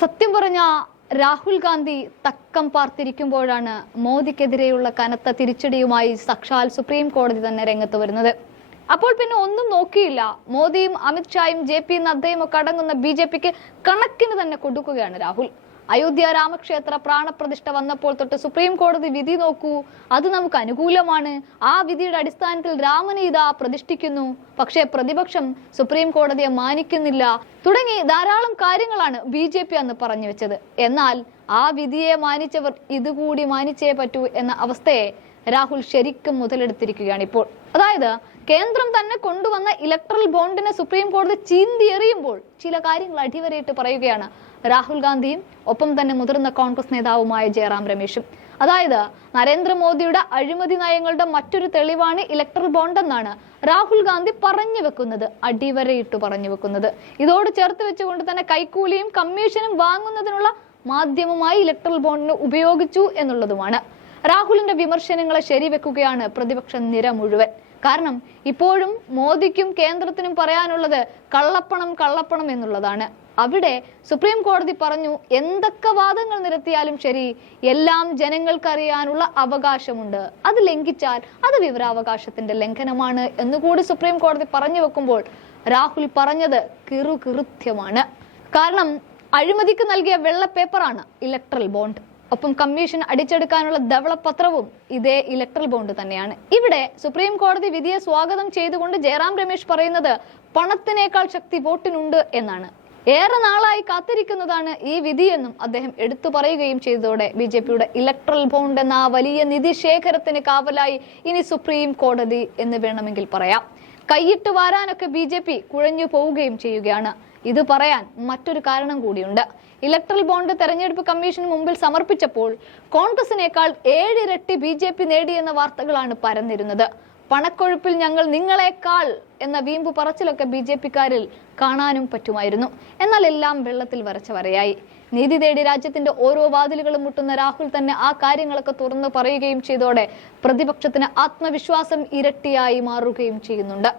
സത്യം പറഞ്ഞ രാഹുൽ ഗാന്ധി തക്കം പാർത്തിരിക്കുമ്പോഴാണ് മോദിക്കെതിരെയുള്ള കനത്ത തിരിച്ചടിയുമായി സാക്ഷാൽ സുപ്രീം കോടതി തന്നെ രംഗത്ത് വരുന്നത്. അപ്പോൾ പിന്നെ ഒന്നും നോക്കിയില്ല. മോദിയും അമിത്ഷായും JP നദ്ദയും ഒക്കെ അടങ്ങുന്ന BJPക്ക് കണക്കിന് തന്നെ കൊടുക്കുകയാണ് രാഹുൽ. അയോധ്യ രാമക്ഷേത്ര പ്രാണപ്രതിഷ്ഠ വന്നപ്പോൾ തൊട്ട് സുപ്രീം കോടതി വിധി നോക്കൂ, അത് നമുക്ക് അനുകൂലമാണ്, ആ വിധിയുടെ അടിസ്ഥാനത്തിൽ രാമനെ ഇതാ പ്രതിഷ്ഠിക്കുന്നു, പക്ഷേ പ്രതിപക്ഷം സുപ്രീം കോടതിയെ മാനിക്കുന്നില്ല തുടങ്ങി ധാരാളം കാര്യങ്ങളാണ് BJP അന്ന് പറഞ്ഞു വെച്ചത്. എന്നാൽ ആ വിധിയെ മാനിച്ചവർ ഇതുകൂടി മാനിച്ചേ പറ്റൂ എന്ന അവസ്ഥയെ രാഹുൽ ശരിക്കും മുതലെടുത്തിരിക്കുകയാണ് ഇപ്പോൾ. അതായത് കേന്ദ്രം തന്നെ കൊണ്ടുവന്ന ഇലക്ട്രൽ ബോണ്ടിനെ സുപ്രീം കോടതി ചീന്തിയെറിയുമ്പോൾ ചില കാര്യങ്ങൾ അടിവരയിട്ട് പറയുകയാണ് രാഹുൽ ഗാന്ധിയും ഒപ്പം തന്നെ മുതിർന്ന കോൺഗ്രസ് നേതാവുമായ ജയറാം രമേശും. അതായത് നരേന്ദ്രമോദിയുടെ അഴിമതി നയങ്ങളുടെ മറ്റൊരു തെളിവാണ് ഇലക്ട്രൽ ബോണ്ട് എന്നാണ് രാഹുൽ ഗാന്ധി പറഞ്ഞു വെക്കുന്നത്, അടിവരയിട്ട് പറഞ്ഞു വെക്കുന്നത്. ഇതോട് ചേർത്ത് വെച്ചുകൊണ്ട് തന്നെ കൈക്കൂലിയും കമ്മീഷനും വാങ്ങുന്നതിനുള്ള മാധ്യമമായി ഇലക്ട്രൽ ബോണ്ടിനെ ഉപയോഗിച്ചു എന്നുള്ളതുമാണ്. രാഹുലിന്റെ വിമർശനങ്ങളെ ശരിവെക്കുകയാണ് പ്രതിപക്ഷ നിര മുഴുവൻ. കാരണം ഇപ്പോഴും മോദിക്കും കേന്ദ്രത്തിനും പറയാനുള്ളത് കള്ളപ്പണം കള്ളപ്പണം എന്നുള്ളതാണ്. അവിടെ സുപ്രീം കോടതി പറഞ്ഞു, എന്തൊക്കെ വാദങ്ങൾ നിരത്തിയാലും ശരി, എല്ലാം ജനങ്ങൾക്കറിയാനുള്ള അവകാശമുണ്ട്, അത് ലംഘിച്ചാൽ അത് വിവരാവകാശത്തിന്റെ ലംഘനമാണ് എന്നുകൂടി സുപ്രീം കോടതി പറഞ്ഞു വെക്കുമ്പോൾ രാഹുൽ പറഞ്ഞത് കിറുകൃത്യമാണ്. കാരണം അഴിമതിക്ക് നൽകിയ വെള്ള പേപ്പറാണ് ഇലക്ട്രൽ ബോണ്ട്. ഒപ്പം കമ്മീഷൻ അടിച്ചെടുക്കാനുള്ള ധവളപത്രവും ഇതേ ഇലക്ട്രൽ ബോണ്ട് തന്നെയാണ്. ഇവിടെ സുപ്രീം കോടതി വിധിയെ സ്വാഗതം ചെയ്തുകൊണ്ട് ജയറാം രമേശ് പറയുന്നത് പണത്തിനേക്കാൾ ശക്തി വോട്ടിനുണ്ട് എന്നാണ്. ഏറെ നാളായി കാത്തിരിക്കുന്നതാണ് ഈ വിധിയെന്നും അദ്ദേഹം എടുത്തു പറയുകയും ചെയ്തതോടെ BJPയുടെ ഇലക്ട്രൽ ബോണ്ട് എന്ന വലിയ നിധി ശേഖരത്തിന് കാവലായി ഇനി സുപ്രീം കോടതി എന്ന് വേണമെങ്കിൽ പറയാം. കൈയിട്ട് വാരാനൊക്കെ BJP കുഴഞ്ഞു പോവുകയും ചെയ്യുകയാണ്. ഇത് പറയാൻ മറ്റൊരു കാരണം കൂടിയുണ്ട്. ഇലക്ട്രൽ ബോണ്ട് തെരഞ്ഞെടുപ്പ് കമ്മീഷന് മുമ്പിൽ സമർപ്പിച്ചപ്പോൾ കോൺഗ്രസിനേക്കാൾ 7 ഇരട്ടി BJP നേടിയെന്ന വാർത്തകളാണ് പരന്നിരുന്നത്. പണക്കൊഴുപ്പിൽ ഞങ്ങൾ നിങ്ങളെക്കാൾ എന്ന വീമ്പ് പറച്ചിലൊക്കെ BJPക്കാരിൽ കാണാനും പറ്റുമായിരുന്നു. എന്നാൽ എല്ലാം വെള്ളത്തിൽ വരച്ച വരയായി. നീതി തേടി രാജ്യത്തിന്റെ ഓരോ വാതിലുകളും മുട്ടുന്ന രാഹുൽ തന്നെ ആ കാര്യങ്ങളൊക്കെ തുറന്നു പറയുകയും ചെയ്തോടെ പ്രതിപക്ഷത്തിന് ആത്മവിശ്വാസം ഇരട്ടിയായി മാറുകയും ചെയ്യുന്നുണ്ട്.